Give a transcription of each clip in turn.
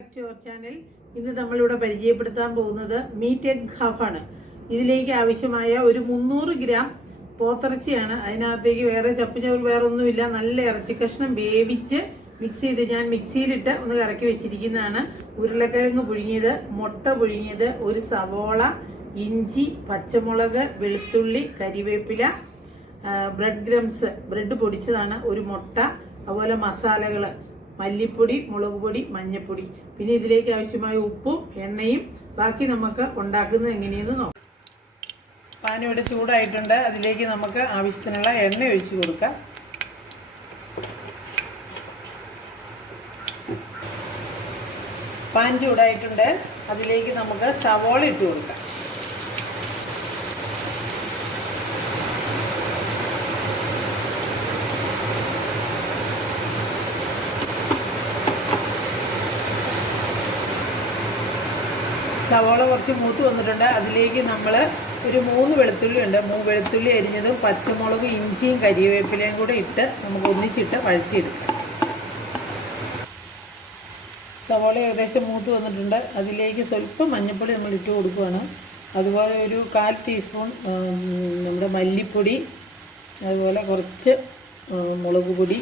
To our channel. ഇന്ന് നമ്മളിവിടെ പരിചയപ്പെടുത്താൻ പോകുന്നത് മീറ്റ് എഗ് ഹാഫാണ്. ഇതിലേക്ക് ആവശ്യമായ ഒരു 300 ഗ്രാം പോത്തിറച്ചിയാണ്. അതിനകത്തേക്ക് വേറെ ചപ്പുചവൽ വേറെ ഒന്നുമില്ല. നല്ല ഇറച്ചി കഷ്ണം വേവിച്ച് മിക്സ് ചെയ്ത് ഞാൻ മിക്സിയിലിട്ട് ഒന്ന് കറക്കി വെച്ചിരിക്കുന്നതാണ്. ഉരുളക്കിഴങ്ങ് പുഴുങ്ങിയത്, മുട്ട പുഴുങ്ങിയത്, ഒരു സവോള, ഇഞ്ചി, പച്ചമുളക്, വെളുത്തുള്ളി, കരിവേപ്പില, ബ്രെഡ് ക്രംസ്, ബ്രെഡ് പൊടിച്ചതാണ്, ഒരു മുട്ട, അതുപോലെ മസാലകൾ, മല്ലിപ്പൊടി, മുളക് പൊടി, മഞ്ഞൾപ്പൊടി, പിന്നെ ഇതിലേക്ക് ആവശ്യമായ ഉപ്പും എണ്ണയും. ബാക്കി നമുക്ക് ഉണ്ടാക്കുന്നത് എങ്ങനെയെന്ന് നോക്കാം. പാൻ ഇവിടെ ചൂടായിട്ടുണ്ട്. അതിലേക്ക് നമുക്ക് ആവശ്യത്തിനുള്ള എണ്ണ ഒഴിച്ചു കൊടുക്കാം. പാൻ ചൂടായിട്ടുണ്ട്. അതിലേക്ക് നമുക്ക് സവോള ഇട്ട് കൊടുക്കാം. സവോള കുറച്ച് മൂത്ത് വന്നിട്ടുണ്ട്. അതിലേക്ക് നമ്മൾ ഒരു 3 വെളുത്തുള്ളി ഉണ്ട്. 3 വെളുത്തുള്ളി അരിഞ്ഞതും പച്ചമുളക്, ഇഞ്ചിയും കരിവേപ്പിലയും കൂടെ ഇട്ട് നമുക്ക് ഒന്നിച്ചിട്ട് വഴറ്റിയെടുക്കാം. സവോള ഏകദേശം മൂത്ത് വന്നിട്ടുണ്ട്. അതിലേക്ക് സ്വല്പം മഞ്ഞൾപ്പൊടി നമ്മൾ ഇട്ട് കൊടുക്കുകയാണ്. അതുപോലെ ഒരു 1/4 ടീസ്പൂൺ നമ്മുടെ മല്ലിപ്പൊടി, അതുപോലെ കുറച്ച് മുളക് പൊടി,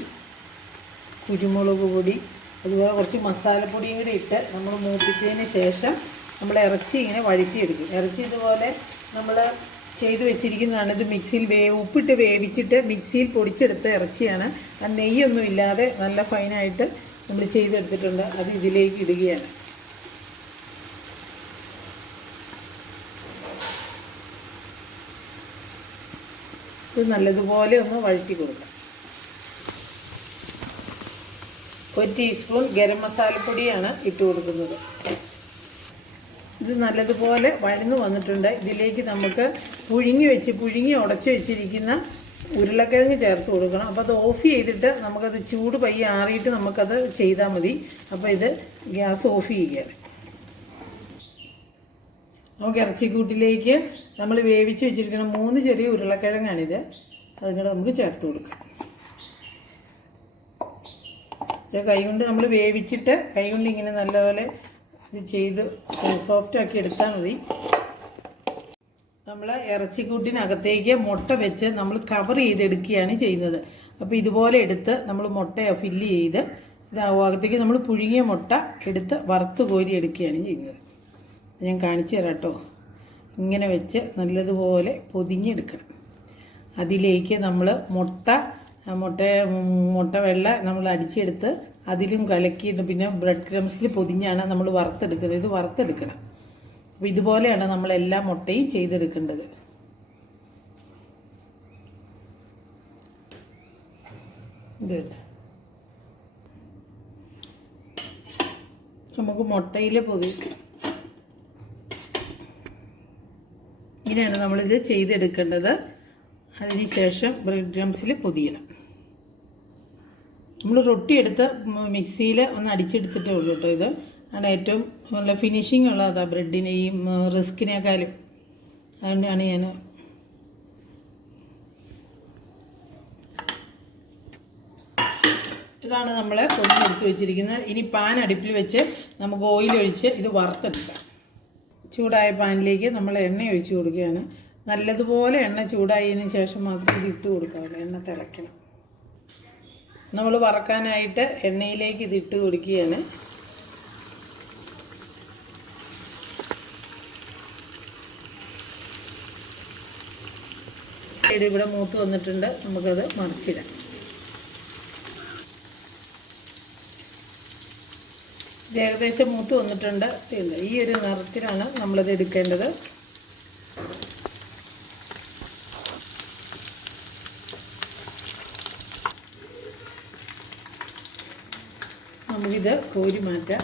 കുരുമുളക് പൊടി, അതുപോലെ കുറച്ച് മസാലപ്പൊടിയും കൂടി ഇട്ട് നമ്മൾ മൂപ്പിച്ചതിന് ശേഷം നമ്മൾ ഇറച്ചി ഇങ്ങനെ വഴറ്റിയെടുക്കും. ഇറച്ചി ഇതുപോലെ നമ്മൾ ചെയ്ത് വെച്ചിരിക്കുന്നതാണ്. ഇത് മിക്സിയിൽ ഉപ്പിട്ട് വേവിച്ചിട്ട് മിക്സിയിൽ പൊടിച്ചെടുത്ത ഇറച്ചിയാണ്. ആ നെയ്യൊന്നും ഇല്ലാതെ നല്ല ഫൈനായിട്ട് നമ്മൾ ചെയ്തെടുത്തിട്ടുണ്ട്. അത് ഇതിലേക്ക് ഇടുകയാണ്. ഇത് നല്ലതുപോലെ ഒന്ന് വഴറ്റി കൊടുക്കാം. 1 ടീസ്പൂൺ ഗരം മസാലപ്പൊടിയാണ് ഇട്ട് കൊടുക്കുന്നത്. ഇത് നല്ലതുപോലെ വഴന്നു വന്നിട്ടുണ്ട്. ഇതിലേക്ക് നമുക്ക് പുഴുങ്ങി ഉടച്ച് വെച്ചിരിക്കുന്ന ഉരുളക്കിഴങ്ങ് ചേർത്ത് കൊടുക്കണം. അപ്പോൾ അത് ഓഫ് ചെയ്തിട്ട് നമുക്കത് ചൂട് പയ്യെ ആറിയിട്ട് നമുക്കത് ചെയ്താൽ മതി. അപ്പോൾ ഇത് ഗ്യാസ് ഓഫ് ചെയ്യുകയാണ്. നമുക്ക് ഇറച്ചിക്കൂട്ടിലേക്ക് നമ്മൾ വേവിച്ച് വെച്ചിരിക്കുന്ന 3 ചെറിയ ഉരുളക്കിഴങ്ങാണിത്. അതുകൊണ്ട് നമുക്ക് ചേർത്ത് കൊടുക്കാം. കൈകൊണ്ട് നമ്മൾ വേവിച്ചിട്ട് കൈകൊണ്ട് ഇങ്ങനെ നല്ലപോലെ ഇത് ചെയ്ത് സോഫ്റ്റാക്കി എടുത്താൽ മതി. നമ്മൾ ഇറച്ചിക്കൂട്ടിനകത്തേക്ക് മുട്ട വെച്ച് നമ്മൾ കവർ ചെയ്തെടുക്കുകയാണ് ചെയ്യുന്നത്. അപ്പോൾ ഇതുപോലെ എടുത്ത് നമ്മൾ മുട്ട ഫില്ല് ചെയ്ത് അകത്തേക്ക് നമ്മൾ പുഴുങ്ങിയ മുട്ട എടുത്ത് വറുത്ത് കോരി എടുക്കുകയാണ് ചെയ്യുന്നത്. ഞാൻ കാണിച്ചു തരാം കേട്ടോ. ഇങ്ങനെ വെച്ച് നല്ലതുപോലെ പൊതിഞ്ഞെടുക്കണം. അതിലേക്ക് നമ്മൾ മുട്ട വെള്ള നമ്മൾ അടിച്ചെടുത്ത് അതിലും കലക്കിയിട്ട് പിന്നെ ബ്രെഡ് ക്രംസിൽ പൊതിഞ്ഞാണ് നമ്മൾ വറുത്തെടുക്കുന്നത്. ഇത് വറുത്തെടുക്കണം. അപ്പോൾ ഇതുപോലെയാണ് നമ്മൾ എല്ലാ മുട്ടയും ചെയ്തെടുക്കേണ്ടത്. നമുക്ക് മുട്ടയിൽ ഇങ്ങനെയാണ് നമ്മളിത് ചെയ്തെടുക്കേണ്ടത്. അതിനുശേഷം ബ്രെഡ് ക്രംസിൽ പൊതിയണം. നമ്മൾ റൊട്ടി എടുത്ത് മിക്സിയിൽ ഒന്ന് അടിച്ചെടുത്തിട്ടേ ഉള്ളൂ കേട്ടോ. ഇത് ആണ് ഏറ്റവും നല്ല ഫിനിഷിംഗ് ഉള്ളത് ബ്രെഡിനെ ഈ റിസ്കിനേക്കാളും. അതുകൊണ്ടാണ് ഞാൻ ഇതാണ് നമ്മൾ പൊതിഞ്ഞെടുത്ത് വെച്ചിരിക്കുന്നത്. ഇനി പാൻ അടുപ്പിൽ വെച്ച് നമുക്ക് ഓയിൽ ഒഴിച്ച് ഇത് വറുത്തെടുക്കാം. ചൂടായ പാനിലേക്ക് നമ്മൾ എണ്ണ ഒഴിച്ച് കൊടുക്കുകയാണ്. നല്ലതുപോലെ എണ്ണ ചൂടായതിന് ശേഷം മാത്രമേ ഇത് ഇട്ട് കൊടുക്കാവുള്ളൂ. എണ്ണ തിളയ്ക്കണം. നമ്മൾ വറക്കാനായിട്ട് എണ്ണയിലേക്ക് ഇത് ഇട്ട് കൊടുക്കുകയാണ്. ഇവിടെ മൂത്ത് വന്നിട്ടുണ്ട്. നമുക്കത് മറിച്ചിടാം. ഇത് ഏകദേശം മൂത്ത് വന്നിട്ടുണ്ട്. ഈ ഒരു നിറത്തിലാണ് നമ്മളത് എടുക്കേണ്ടത്. നമുക്കിത് കോരി മാറ്റാം.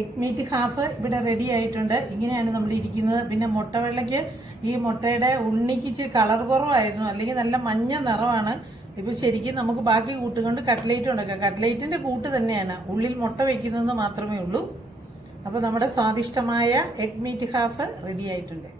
എഗ് മീറ്റ് ഹാഫ് ഇവിടെ റെഡി ആയിട്ടുണ്ട്. ഇങ്ങനെയാണ് നമ്മൾ ഇരിക്കുന്നത്. പിന്നെ മുട്ട വെള്ളയ്ക്ക് ഈ മുട്ടയുടെ ഉണ്ണിക്ക് ഇച്ചിരി കളർ കുറവായിരുന്നു, അല്ലെങ്കിൽ നല്ല മഞ്ഞ നിറമാണ്. ഇപ്പോൾ ശരിക്കും നമുക്ക് ബാക്കി കൂട്ടുകൊണ്ട് കട്ട്ലേറ്റ് ഉണ്ടാക്കാം. കട്ട്ലേറ്റിൻ്റെ കൂട്ട് തന്നെയാണ്, ഉള്ളിൽ മുട്ട വയ്ക്കുന്നത് മാത്രമേ ഉള്ളൂ. അപ്പോൾ നമ്മുടെ സ്വാദിഷ്ടമായ എഗ് മീറ്റ് ഹാഫ് റെഡി ആയിട്ടുണ്ട്.